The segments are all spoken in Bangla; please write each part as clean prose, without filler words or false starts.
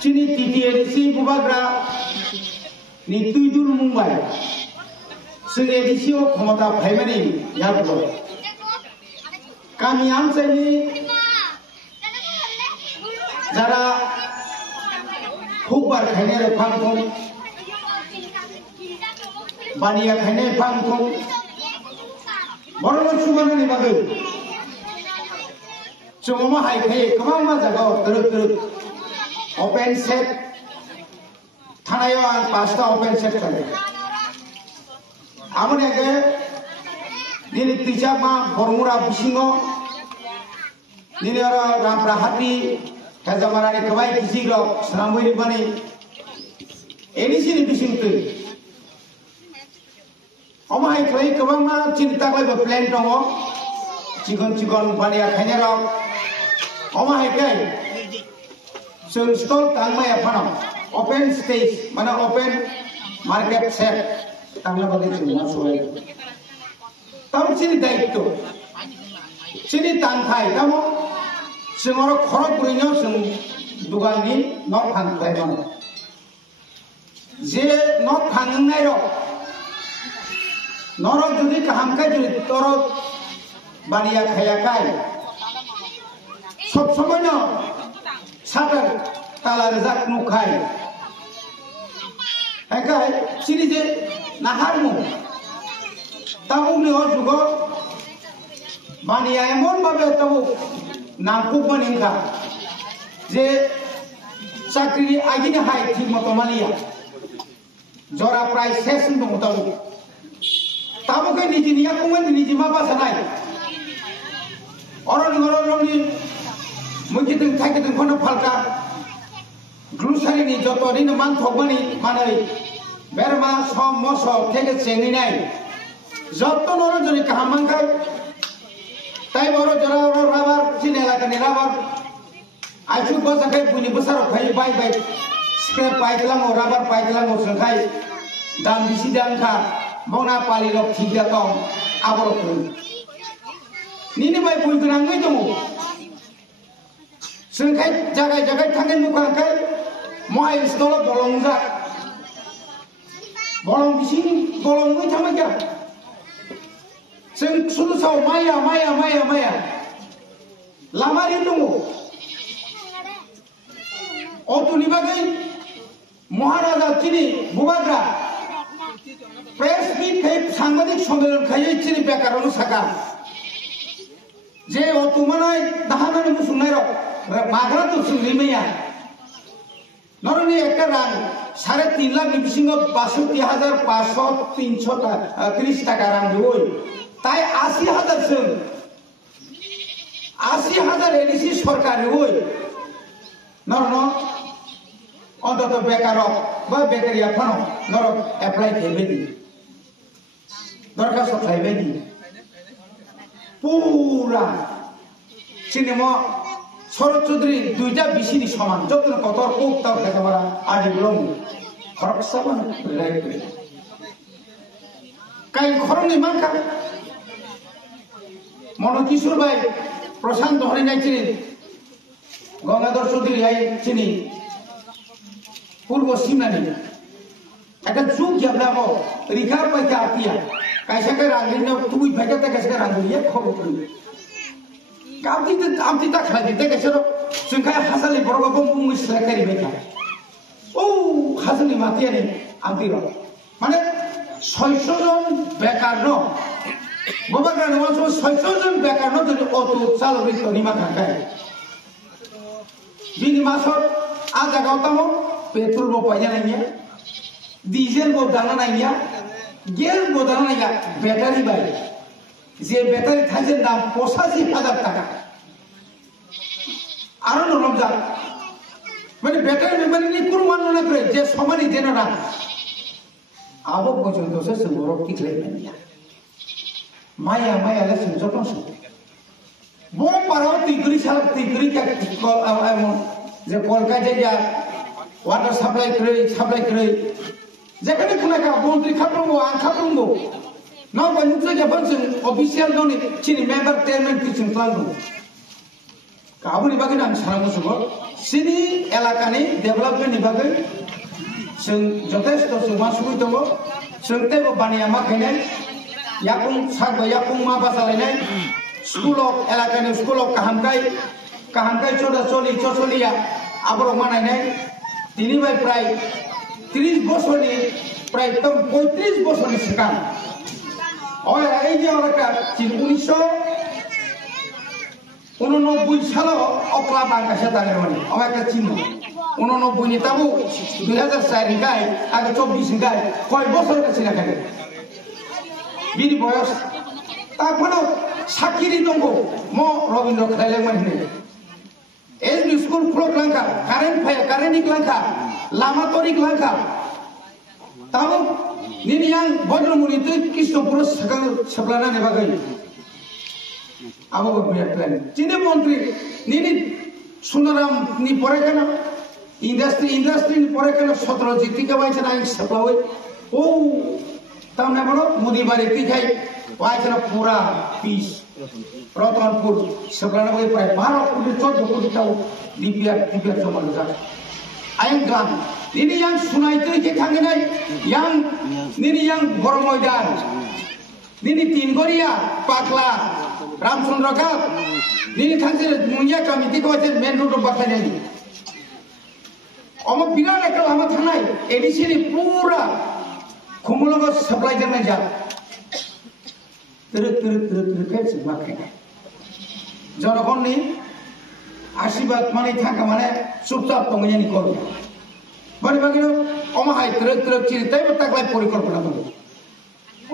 Chini TTADC Bubagra ni Tuidul Mumbai. Sing edisi o khomata phaimani yablo. Kami amsani jara khukbar khaine phangthong baniya khaine phangthong borong sumanani bagai Cuma hai khai kemana jaga terus open set thanayo pasta open set kali. Amun ege nini tiga ma formula bisingo nini orang ramprahati kazamarani kebaik bisigro seramui bani ini sini bising tu. Oma hai khai kemana cinta kau berplan tongo cikon baniya khaine rok. Oma hai kai so stall tangma ya phano open stage mana open market set tangla bagi semua soal tam sini daitto sini tangkai kamu semua khorok purinyo sem dugan ni not tangkai kamu je not tangngai ro norok jodi kaham kai jodi torok baniya khaya kai Sob semuanya sadar tala rezak nukai. Hekai sini je naharmu. Tahu ni orang juga baniya emon babe tahu nampuk meningkat. Je sakri lagi ni hai thik moto malia. Jora price ses nung tahu. Tahu ke niji ni aku kan niji apa sanai. Orang ni mungkin tak kita kono falka grocery ni joto ni man thogmani manai berma som moso theke chengi nai joto noro joni kahamang kai tai boro jora rabar sinela kan rabar aju bosa kai puni besar kai bai scrap pai kelang rabar pai kelang sengkai dan bisi dan kha mona pali lok thiga tong aboro pun ni bai pun gerang ngai tomo Sengkai jagai tangan muka kai, mohai istana bolong zak, bolong di sini, bolong ni sama je. Seng sudah saw maya, lama itu mu. Otu ni bagai, Maharaja sini, Bubagra, press meet kai sangmadik sambilan kai sini bekaran usaka. Je otu mana dahanan musuh ro. Magra tu sungrimnya, noroni ekeran 3.5 lakh ni bisingo 62,500 330 taka rang doi, tai 80,000 sung, 80,000 edisi sorkar doi, norno, untuk tu bekarok, bekari apa no, norok apply kebedi, dorkas apply kebedi, pura, sini mo Sorot Chudri duja bisini saman jotna kotor kok taw kasamara adi belum khorok saban right kai khorong ni mangka mono kisur bai prashant dhori nai chini Gangadhar Chudri hai chini purbo simani eta jug jablamo rikar pai ka atia kaisa ka rangin no tui bhaga ta kaisa ka rangin ye khobor Amti tak lagi, tak kesero, sungkai hasil ni berapa bom selekari mereka. Oh, hasil ni mati ni, amti ro. Mana, 600 bekar no, Bubagra ni macam 600 bekar no jadi auto calo itu ni macam kai. Bini masuk, aja kau tahu, petrol mau payah nanya, diesel mau dana nanya, gas mau dana nanya, bateri baik. যে ব্যাটারি থাকের দাম 85,000 টাকা আরো নরম যা মানে ব্যাটারি মানে নি কুরবান না করে যে সমানি দেন না আবো পর্যন্ত সে বড় কি ক্লেম নিয়া মায়া লেসন যতন সব বড় পারাও তিগরি কা যে কলকাতা যা ওয়াটার সাপ্লাই করে যেখানে খানা কা মন্ত্রী খাপরঙ্গো আন খাপরঙ্গো Now when you take a bunch of official donate, chini member chairman kitchen plan. Kabuni bagi nan sarang musuh, sini elakani development ni bagi, seng jotes to semua suku itu, seng tebo bani amak ini, yakung sago yakung ma pasal ini, sekolah elakani sekolah kahamkai coli ya, abro mana ini, tini by pray, 30 bosor ni, pray tam 35 bosor ni sekarang. Oh ya, ini orang kat ciri 1989 সালে অকলা বাংলা সেতাগের মানে আমার একটা চিহ্ন 1989 নি তাবু 2004 গায় আগে 24 গায় কয় বছর কাছে না থাকে বিনি বয়স তারপরে সাকিরি দঙ্গ ম রবীন্দ্র খাইলে মানে এস স্কুল ফ্লোক লাঙ্কা কারেন্ট লাঙ্কা লামা তরিক লাঙ্কা তাবু নিনি yang বজ্রমুনি তুই কৃষ্ণপুর সকাল সবলানা নেবাগৈ Abo berbiar plan. Cina menteri, ni Sundaram ni porekan industri ni porekan sotro jiti kawan cina yang seplawai. Oh, tahu nak mana? Mudi bari tikai, wah cina pura peace. Rotan pur sebelah nak boleh pakai. Baru pun coba pun tahu dibiar zaman luar. Ayam gram. Ini yang sunai tu ke kangenai, ni yang Bormoidan. Ini Tingoria, Pakla. Ramchandra Ghat, ini thansir munya kami tiga wajib main road bakal jadi. Omak bila nak kalau amat hanai, edisi ni pura kumulaga supply jangan jat. Terus kan semua kena. Jangan kon ni asibat mana thangka mana subsap tongnya ni kau. Bagi omak hai terus cerita itu tak lagi porikorpana tong.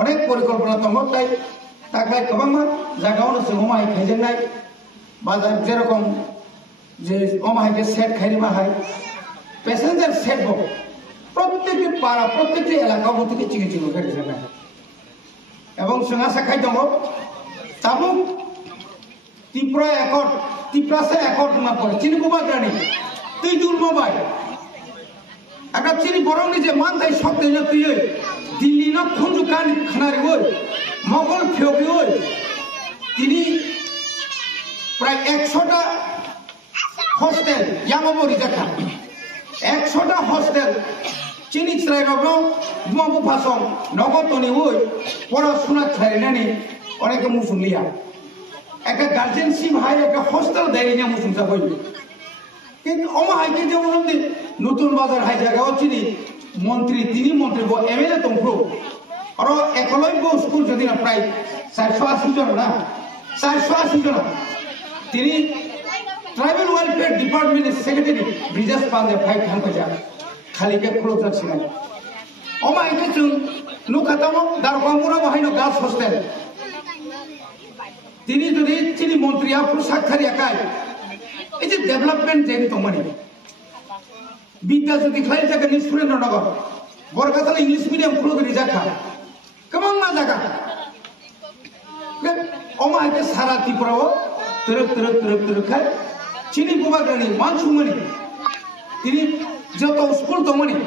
Onek porikorpana tong tay. তাকলাই কবাংমা জায়গাও সমাই খাইজেন নাই বাজার যেরকম যে অমাইকে সেট খাইরিমা হয় প্যাসেঞ্জার সেট বক প্রত্যেকটি পাড়া প্রত্যেকটি এলাকা থেকে চিকিৎসা খাইছেন না এবং সঙ্গা খাই দङ তাবুক তিপ্রাসে একট মা পড়ে চিনি কোবা গানি তুই দূর মোবাইল একটা চিনি বরংনি যে মান তাই সব দিন তুই দিল্লি না খুঁজু কান খানারি ওই Mogol Phyobioi, তিনি প্রায় 100টা হোস্টেল ইয়ামবরি দেখা 100টা হোস্টেল চিনি ছাই রব মবু ভাষণ নগতনি ওই পড়াশোনা ছাইনানি অনেকে মুসলিয়া একটা গার্জেনশিপ হাই একটা হোস্টেল দেয়নি মুসলিম হই কিন্তু অমাহাইকে যে বলতে নতুন বাজার হাই জায়গা চিনি মন্ত্রী তিনি মন্ত্রী এমএলএ তংপ্রো আর একলব্য স্কুল যদি না প্রায় 480 জন না 480 জন তিনি ট্রাইবাল ওয়েলফেয়ার ডিপার্টমেন্টের সেক্রেটারি ব্রিজেশ পান্ডে ফাইভ থাকা যা খালিকে ক্লোজ রাখছিলেন অমাইকে जों নুখাতাম দারবামুরা বাহাইনো গার্লস হোস্টেল তিনি যদি চিনি মন্ত্রী আফু সাক্ষারি একাই এই যে ডেভেলপমেন্ট যেন তোমানি বিদ্যা যদি খাই থাকে নিষ্ঠুরেন্দ্র নগর বরকাতাল ইংলিশ মিডিয়াম খুলে রিজাখা Kemang na jaga, kan? Omah itu sarat di perahu, teruk kan? Cini buat gani, mansu mani. Ini jatuh sekolah tu mani,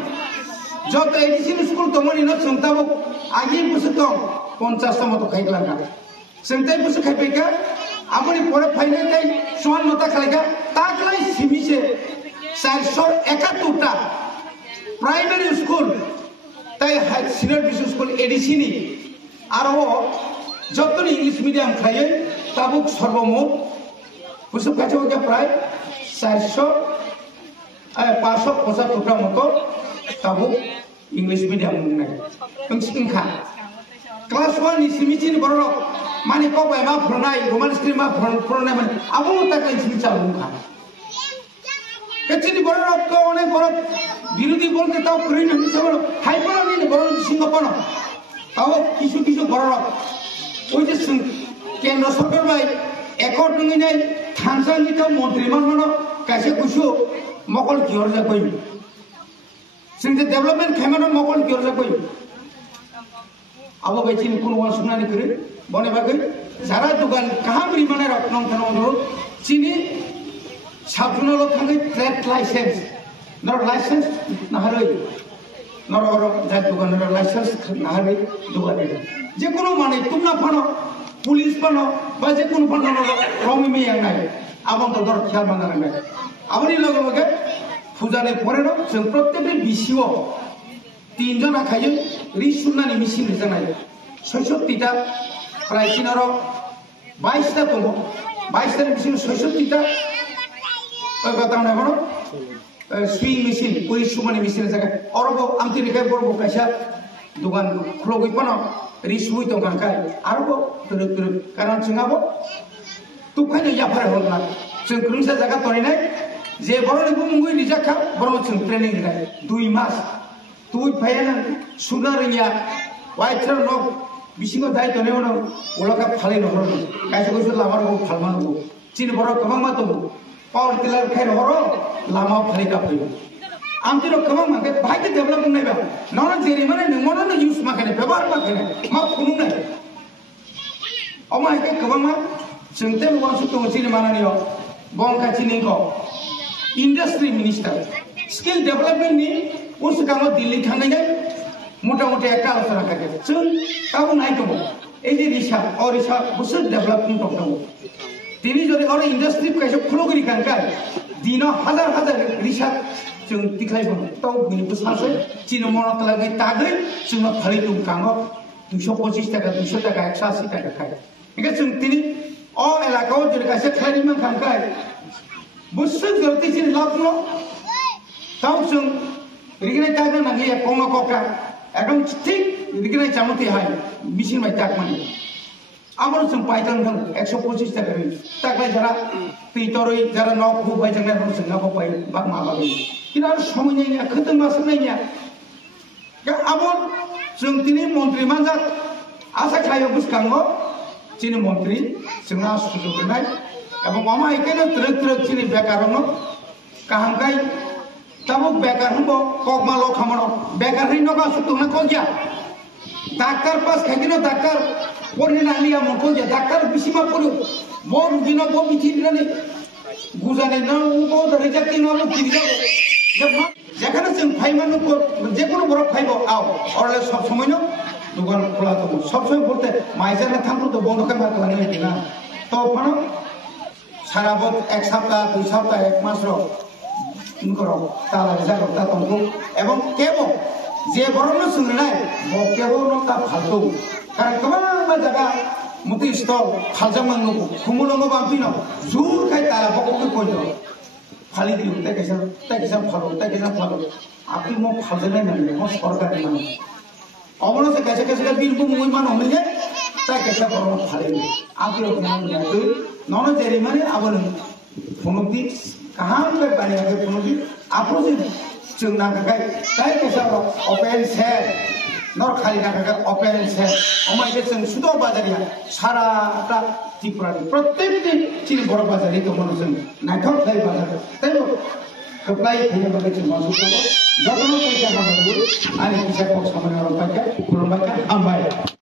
jatuh edisi sekolah tu mani, nak sengta bu, agi pusat tu, 50 sama tu kaya langa. Sengta pusat kaya peka, apa ni pora final tay, soal nota kalika, tak lagi simise, 471 primary school. তাই সিনিয়র বিশেষ স্কুল এডিসি নি আর যতনি ইংলিশ মিডিয়াম খাইয়ে তাবুক সর্বমোট বুঝতে পারছো প্রায় 575টা মতো তাবুক ইংলিশ মিডিয়াম নাই ইনখা ক্লাস 1 নি সিমিচিন বড় মানে কবাই মা ফরনাই রোমান স্ক্রিন মা ফরনাই মানে আবু তাকে সিমি চালু খা কেচিনি বড় তো অনেক বড় বিরোধী বলতে তাও করি না হিসেবে হাইপার নিয়ে বড় সিংহপন তাও কিছু বড় ওই যে কেন্দ্র সরকার ভাই একট নঙি নাই থানসাঙ্গিত মন্ত্রী মানন কাছে কুসু মকল কিয়র যা কই সিনতে ডেভেলপমেন্ট খেমানো মকল কিয়র যা কই আবো বেচিন কোন শুনানি করে বনে বাগে যারা দোকান কাহামরি মানে রত্নং থানা অনুরোধ চিনি সাবধানলো থাকে ট্রেড লাইসেন্স নর লাইসেন্স না হারই নর যাই দোকানের লাইসেন্স না হারই দোকানের যে কোনো মানে তোমরা ফানো পুলিশ ফানো বা যে কোনো ফানো রমি মেয়ে নাই abang to dor khial mana nang aboni loge loge pujane pore no जों प्रत्येकनि बिसियाव तीनजन आखाइजों रि सुनानै मेसिन जोंनाय 66 टा प्राय किनारो 22 टा दङ 22 टा मेसिन 66 टा बताउन हरो सुइं मेसिन पुरि सुमानि मेसिन जागा अरबो आमतिरिका बरबो कायसा दुकान खुलगै पन रि सुइ दं कानकाय आरबो तुरु कारण जोंहाबो तुखायनो याफार हरना जों ग्रुंसा जागा तरिनाय जे बरनि बुंगै निजाखा बर जों ट्रेनिं होनाय 2 मास तुइ फायना सुनारिया वाइथर न बिसिङाव दायित्व नेवनो उलका फालिनो हरो कायसा कसो लामारखौ फालमानो चिन बर गोबां मा दं पावर टिलार खायनो हरो लामा फालिका फैयो आमतिरो गोबां माके भाइके डेभलप नायबा नन जेरि माने नोंमोननो युज माखाने व्यवहार माखाने मा खुनुनाय अमायके गोबां मा जोंते वासु दं चिन मानानियो बंका चिनिखौ इंडस्ट्री मिनिस्टर स्किल डेवलपमेंट नि उसकाङाव दिल्ली थांनाय मोटा मोटा एक आलोचना खालामो जों गाबोन नाय दङ এই যে রিসা और রিসা बुसुर डेवलपमेंट दङ दिनै যদি और इंडस्ट्री कायसे खुलगरि कानकाय दिनो हजार हजार रिसा जों दिख्लायबो ताव बिनिबो सासे चिन मनत लागै तागै जों फालि दं काङो 225 টাকা 200 টাকা 180 টাকা खाय एके जों दिनै अ एलाकायाव যদি कायसे खालि मान कानकाय बुसुर जरति चिन लाखनो ताव जों रिगनाय तागै नागि पंग कका एकदम ठीक रिगनाय चामती हाय बिसिन बाय ताक माने आमर जों पाइथन दं 125 टाका ताकलाय जरा तितरै जरा न खु बाय जंगा जों ना बाय बा माबागै किना समयनिया खतम मासनायनिया का आमर जों दिनै मन्त्रि मानजा आसा खायो बुसकाङो चिनि मन्त्रि जोंना सुजुगनाय এবং মামা এখানে ত্রক ত্রক চিনি বেকার হনো কাহামকাই তাবো বেকার হবো ককমালো খামানো বেকার হই নগা সুতো না কইয়া ডাক্তার পাস খাইদিনো ডাক্তার পড়ে না লিয়া মন কইয়া ডাক্তার বিসিমা পড়ো বড় দিন বড় মিথিরানি গুজানে না ও রিজেক্টিং হলো কি যাবো যেখানে जों ফাইমানো যে কোনো বড় ফাইবো আও অরলে সব সময় না দোকান খোলা তো সব সময় বলতে মাইজানা থামতো তো বন্ধ করে মারতে লাগে না তো ফনো সারা বছর এক সপ্তাহ 2 সপ্তাহ 1 মাস ইনকর তালা জায়গা তা তঙ্গু এবং কেবল যে বরণ শুনলাই কেবল তা ফালতু কারণ গোবাं জায়গা মতি স্থল খালজামাঙ্গু কুমুলঙ্গ বাম্পিনো জুর খাই তালা বককে কইতো ফালি দিও তাকেসা ফালো আপনি মো ফালজানাই মানে মো সরকারি মানে অবনসে কাছে কাছে বীরভূম মহিমান হমিলে তাকেসা বরণ ফালি আপনি তুই नॉन जेरी माने आबो फुनुति कहां पे पानी आगे फुनुति आपो जे जों नागाय ताय केसा ओपन से नर खाली नागाय ओपन से अमाय जे जों सुदो बाजारिया साराटा त्रिपुरानि प्रत्येक दिन चिन बर बाजारि दङ जों नायथर थाय बाजार तायबो खप्लाय फैनो बागै जों मासुखौ जतन पैसा मागो आनि फैसा खौ सामने रंबाय खुलुमबाय आमबाय